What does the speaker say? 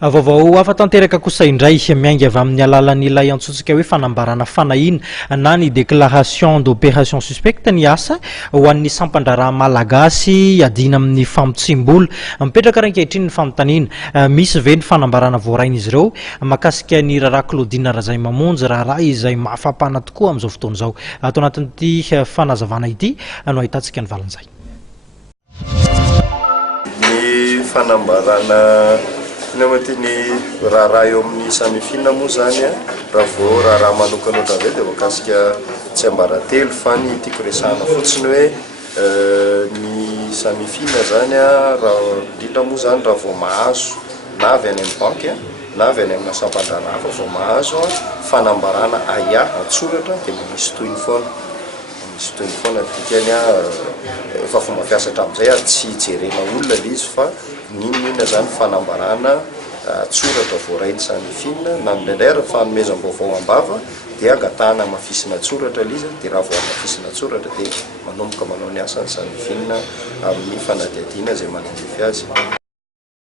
vaovao afa tanteraka kosa indray miainga avy amin'ny alalan'ilay antsointsika hoe fanambarana fanahina na ny déclaration d'opération suspecte ny asa ho an'ny sampandraraha malagasy adina amin'ny famotsim-bola mipetraka raha ankehitriny ny fanontaniana misy ve ny fanambarana voaraina izy ireo mahakasika ny raharaha Claudine Razay mamonjy raharaha izay mahafampana tokoa amin'izao fotoana izao ato anatin'ity fanazavana ity no ahitantsika ny valan'izay ny fanambarana namatiny raharaha eo amin'ny samifina moa zany raha vao raharaha manokana ohatra ve dia mahakasika tsy ambaratelo fa ny tiako resahana fotsiny hoe ny samifina zany raha indrindra moa zany raha vao mahazo na avy any amin'ny banky na avy any amin'ny sampandraraha fa vao mahazo fanambarana aia atsoratra dia misy toy ny foana misy toy ny foana dikany efa fomba fiasatra amin'izay tsy jerena olona ilay izy fa ninona zany fanambarana tsoratra voarainy samifina na mindraindray fanomezam-baovao am-bava dia angatahana mafisina tsoratra ilay izy dia raha vao mafisina tsoratra dia manomboka manao ny asany samifina amin'ny fanadihadiana izay manamefy azy